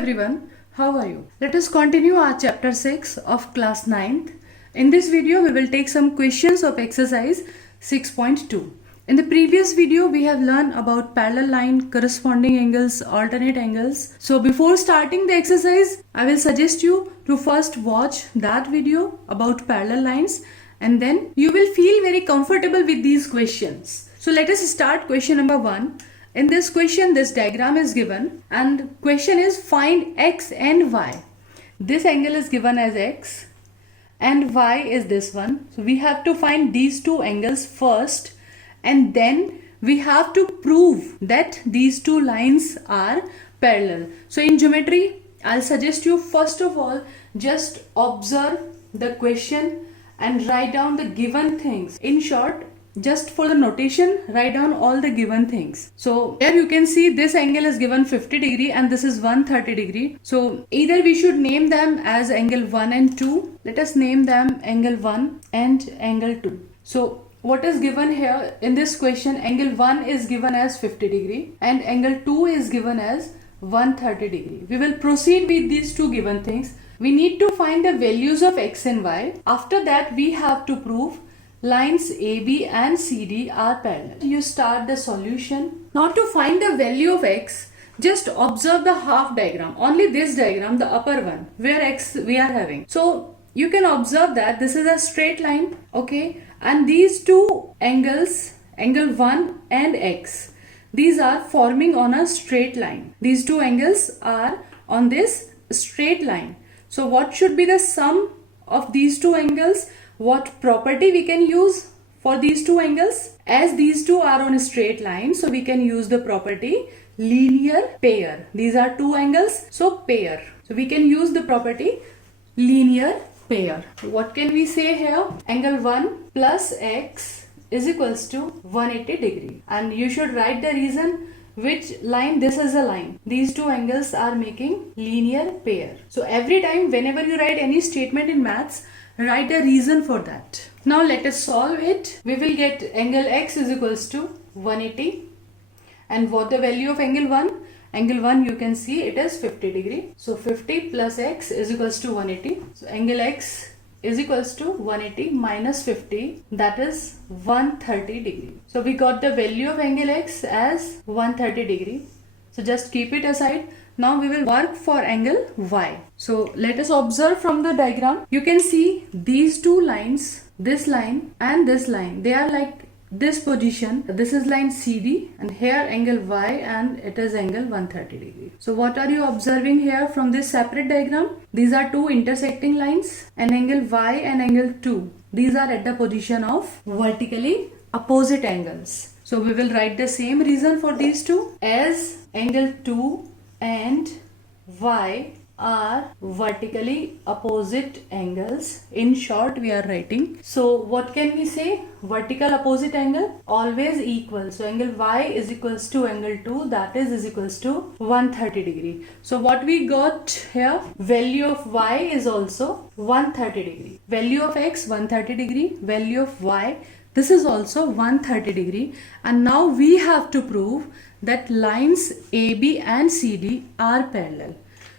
everyone, how are you? Let us continue our chapter 6 of class 9th. In this video, we will take some questions of exercise 6.2. In the previous video, we have learned about parallel line, corresponding angles, alternate angles. So before starting the exercise, I will suggest you to first watch that video about parallel lines and then you will feel very comfortable with these questions. So let us start question number 1. In this question, this diagram is given and question is find x and y. This angle is given as x and y is this one. So we have to find these two angles first and then we have to prove that these two lines are parallel. So in geometry, I'll suggest you first of all just observe the question and write down the given things. In short, just for the notation, write down all the given things. So here you can see this angle is given 50 degree and this is 130 degree. So either we should name them as angle 1 and 2. Let us name them angle 1 and angle 2. So what is given here in this question, angle 1 is given as 50 degree and angle 2 is given as 130 degree. We will proceed with these two given things. We need to find the values of x and y. After that, we have to prove lines AB and CD are parallel. You start the solution. Now to find the value of x, just observe the half diagram. Only this diagram, the upper one, where x we are having. So you can observe that this is a straight line, okay? And these two angles, angle 1 and x, these are forming on a straight line. These two angles are on this straight line. So what should be the sum of these two angles? What property we can use for these two angles? As these two are on a straight line, so we can use the property linear pair. These are two angles, so pair. So we can use the property linear pair. What can we say here? Angle 1 plus x is equals to 180 degree. And you should write the reason which line. This is a line. These two angles are making linear pair. So every time whenever you write any statement in maths, write a reason for that. Now let us solve it. We will get angle x is equals to 180. And what the value of angle 1? Angle 1 you can see it is 50 degree. So 50 plus x is equals to 180. So angle x is equals to 180 minus 50, that is 130 degree. So we got the value of angle x as 130 degree. So just keep it aside. Now we will work for angle y. So let us observe from the diagram. You can see these two lines, this line and this line, they are like this position. This is line CD and here angle y and it is angle 130 degree. So what are you observing here from this separate diagram? These are two intersecting lines and angle y and angle 2. These are at the position of vertically opposite angles. So we will write the same reason for these two, as angle 2 and y are vertically opposite angles. In short, we are writing. So what can we say? Vertical opposite angle always equal. So angle y is equals to angle 2, that is equals to 130 degree. So what we got here, value of y is also 130 degree. Value of x 130 degree, value of y, this is also 130 degree. And now we have to prove that lines AB and CD are parallel.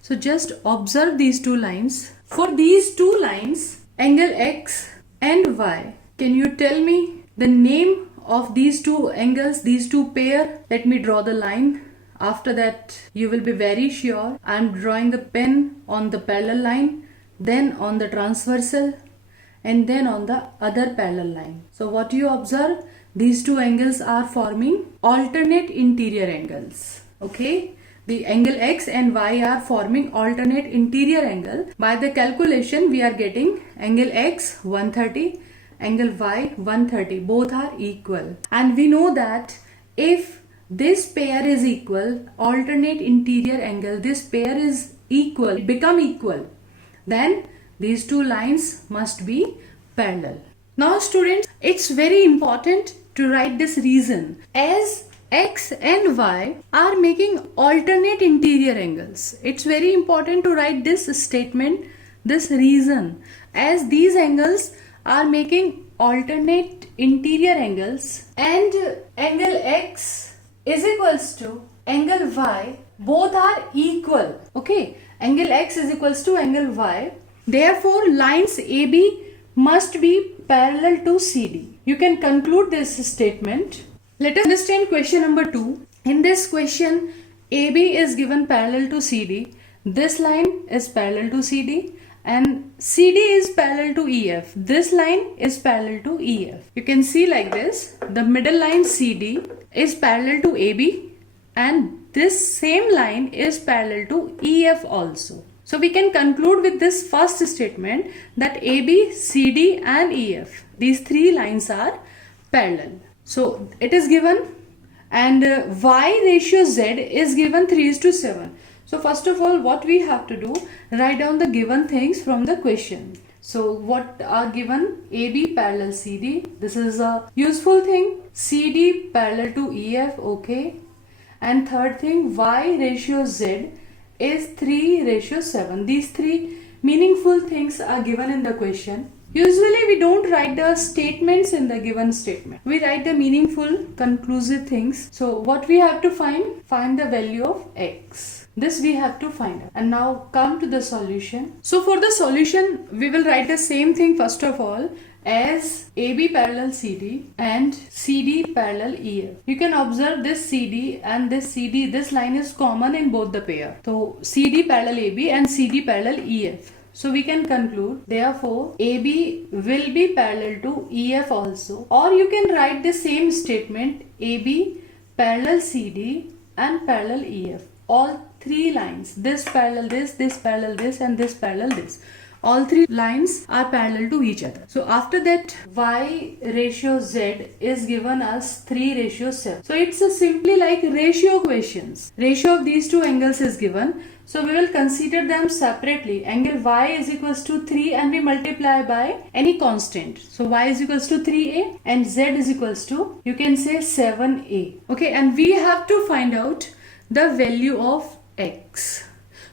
So just observe these two lines. For these two lines, angle x and y, can you tell me the name of these two angles, these two pair? Let me draw the line. After that, you will be very sure. I am drawing the pen on the parallel line, then on the transversal, and then on the other parallel line. So what you observe? These two angles are forming alternate interior angles. Okay? The angle x and y are forming alternate interior angle. By the calculation, we are getting angle x 130, angle y 130. Both are equal. And we know that if this pair is equal, alternate interior angle, this pair is equal, become equal, then these two lines must be parallel. Now students, it's very important to write this reason, as x and y are making alternate interior angles. It's very important to write this statement, this reason, as these angles are making alternate interior angles and angle x is equals to angle y Both are equal. Okay, angle X is equals to angle Y. Therefore, lines AB must be parallel to CD. You can conclude this statement. Let us understand question number 2. In this question, AB is given parallel to CD. This line is parallel to CD and CD is parallel to EF. This line is parallel to EF. You can see like this. The middle line CD is parallel to AB and this same line is parallel to EF also. So we can conclude with this first statement that AB, CD and EF, these three lines are parallel. So it is given and Y ratio Z is given 3:7. So first of all, what we have to do, write down the given things from the question. So what are given? AB parallel CD. This is a useful thing. CD parallel to EF. Okay. And third thing, Y ratio Z is 3:7. These three meaningful things are given in the question. Usually we don't write the statements in the given statement. We write the meaningful, conclusive things. So what we have to find? Find the value of X. This we have to find out. And now come to the solution. So for the solution, we will write the same thing first of all as AB parallel CD and CD parallel EF. You can observe this CD and this CD, this line is common in both the pair. So CD parallel AB and CD parallel EF. So we can conclude, therefore, AB will be parallel to EF also. Or you can write the same statement, AB parallel CD and parallel EF. All three lines, this parallel this parallel this and this parallel this. All three lines are parallel to each other. So after that, Y ratio Z is given as 3:7. So it's a simply like ratio questions. Ratio of these two angles is given. So we will consider them separately. Angle Y is equals to 3 and we multiply by any constant. So Y is equals to 3A and Z is equals to, you can say 7A. Okay, and we have to find out the value of X.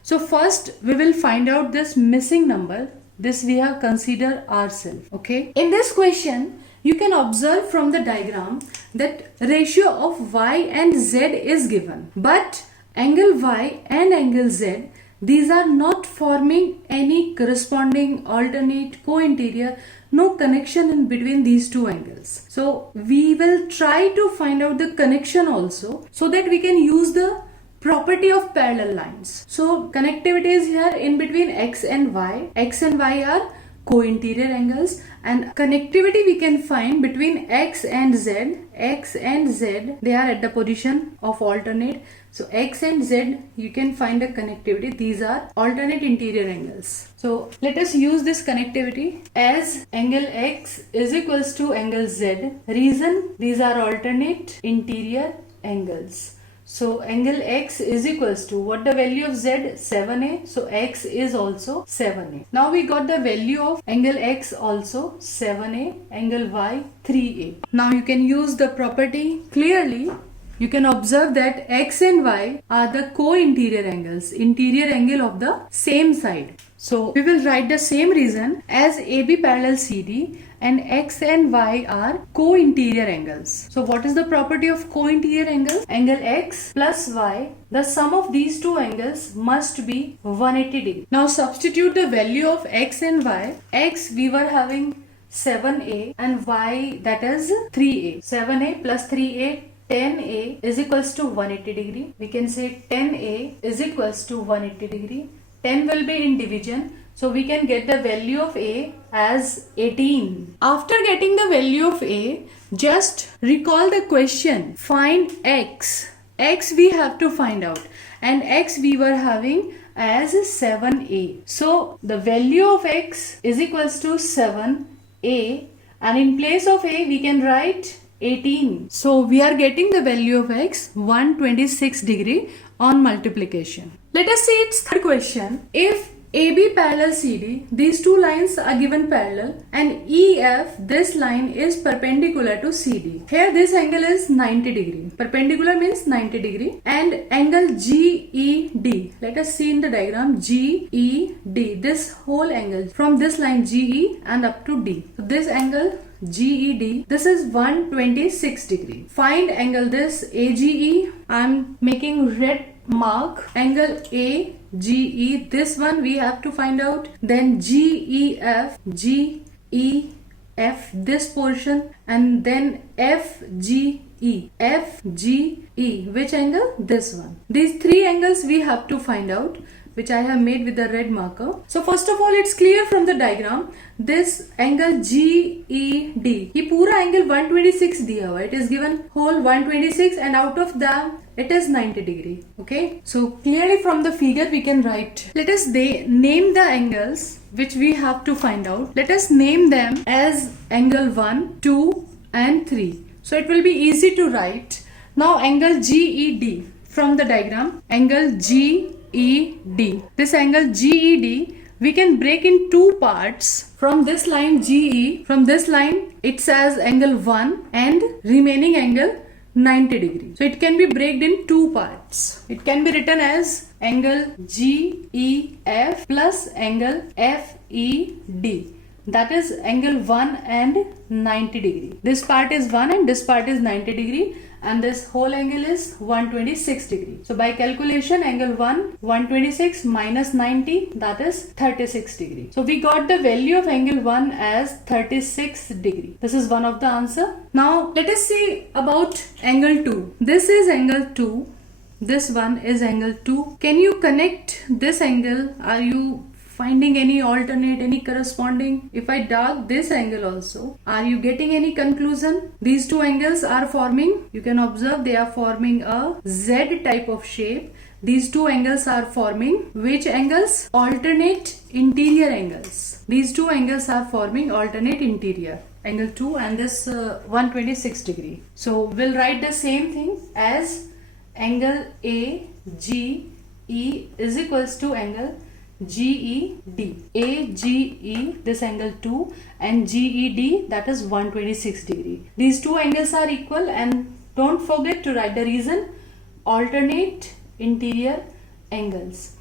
So first we will find out this missing number. This we have considered ourselves. Okay. In this question, you can observe from the diagram that ratio of Y and Z is given. But angle Y and angle Z, these are not forming any corresponding alternate co-interior, no connection in between these two angles. So we will try to find out the connection also so that we can use the property of parallel lines. So connectivity is here in between X and Y. X and Y are co-interior angles and connectivity we can find between X and Z. X and Z, they are at the position of alternate. So X and Z, you can find the connectivity. These are alternate interior angles. So let us use this connectivity as angle X is equals to angle Z. Reason, these are alternate interior angles. So angle X is equals to what the value of Z? 7A. So X is also 7A. Now we got the value of angle X also 7A, angle Y 3A. Now you can use the property clearly. You can observe that X and Y are the co-interior angles, interior angle of the same side. So we will write the same reason as AB parallel CD and X and Y are co-interior angles. So what is the property of co-interior angles? Angle X plus Y, the sum of these two angles must be 180 degrees. Now substitute the value of X and Y. X we were having 7A and Y that is 3A. 7A plus 3A, 10A is equals to 180 degree. We can say 10A is equals to 180 degree. 10 will be in division. So we can get the value of A as 18. After getting the value of A, just recall the question. Find X. X we have to find out. And X we were having as 7A. So the value of X is equals to 7A. And in place of A we can write 18. So we are getting the value of X 126 degree on multiplication. Let us see its third question. If AB parallel CD, these two lines are given parallel and EF, this line is perpendicular to CD. Here this angle is 90 degree. Perpendicular means 90 degree and angle GED. Let us see in the diagram GED. This whole angle from this line GE and up to D. So this angle GED. This is 126 degree. Find angle this AGE. I'm making red mark. Angle AGE. This one we have to find out. Then GEF. GEF. This portion. And then FGE. FGE. Which angle? This one. These three angles we have to find out, which I have made with the red marker. So first of all, it's clear from the diagram, this angle GED, ये पूरा angle 126 दिया हुआ है. It is given whole 126 and out of that it is 90 degree. Okay. So clearly from the figure we can write. Let us name the angles which we have to find out. Let us name them as angle 1, 2 and 3. So it will be easy to write. Now angle GED from the diagram, angle GED. This angle GED we can break in two parts. From this line GE, from this line it says angle 1 and remaining angle 90 degree. So it can be broken in two parts. It can be written as angle GEF plus angle FED. That is angle 1 and 90 degree. This part is 1 and this part is 90 degree. And this whole angle is 126 degree. So by calculation, angle 1, 126 minus 90, that is 36 degree. So we got the value of angle 1 as 36 degree. This is one of the answer. Now let us see about angle 2. This is angle 2. This one is angle 2. Can you connect this angle? Are you finding any alternate, any corresponding? If I dark this angle also, are you getting any conclusion? These two angles are forming, you can observe they are forming a Z type of shape. These two angles are forming which angles? Alternate interior angles. These two angles are forming alternate interior. Angle 2 and this 126 degree. So we'll write the same thing as angle AGE is equals to angle GED. AGE, this angle 2 and GED, that is 126 degree. These two angles are equal and don't forget to write the reason, alternate interior angles.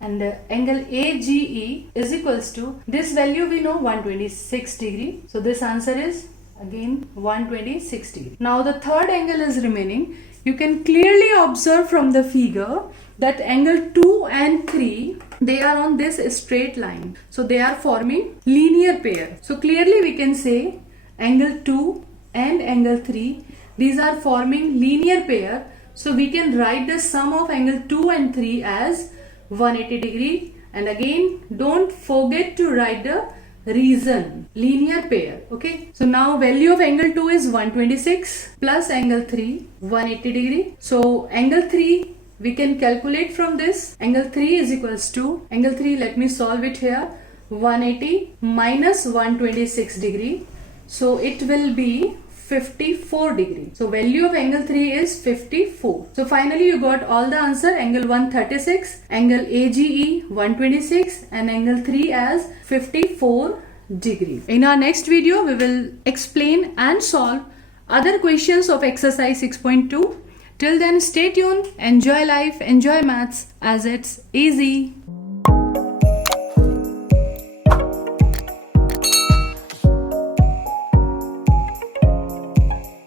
And angle AGE is equals to, this value we know 126 degree. So this answer is again 126 degree. Now the third angle is remaining. You can clearly observe from the figure that angle 2 and 3, they are on this straight line. So they are forming linear pair. So clearly we can say angle 2 and angle 3, these are forming linear pair. So we can write the sum of angle 2 and 3 as 180 degree. And again, don't forget to write the reason, linear pair. Okay. So now value of angle 2 is 126 plus angle 3, 180 degree. So angle 3, we can calculate from this. Angle 3 is equals to, angle 3, let me solve it here, 180 minus 126 degree. So it will be 54 degree. So value of angle 3 is 54. So finally you got all the answer. Angle 1 36, angle AGE 126 and angle 3 as 54 degree. In our next video we will explain and solve other questions of exercise 6.2. Till then, stay tuned, enjoy life, enjoy maths as it's easy.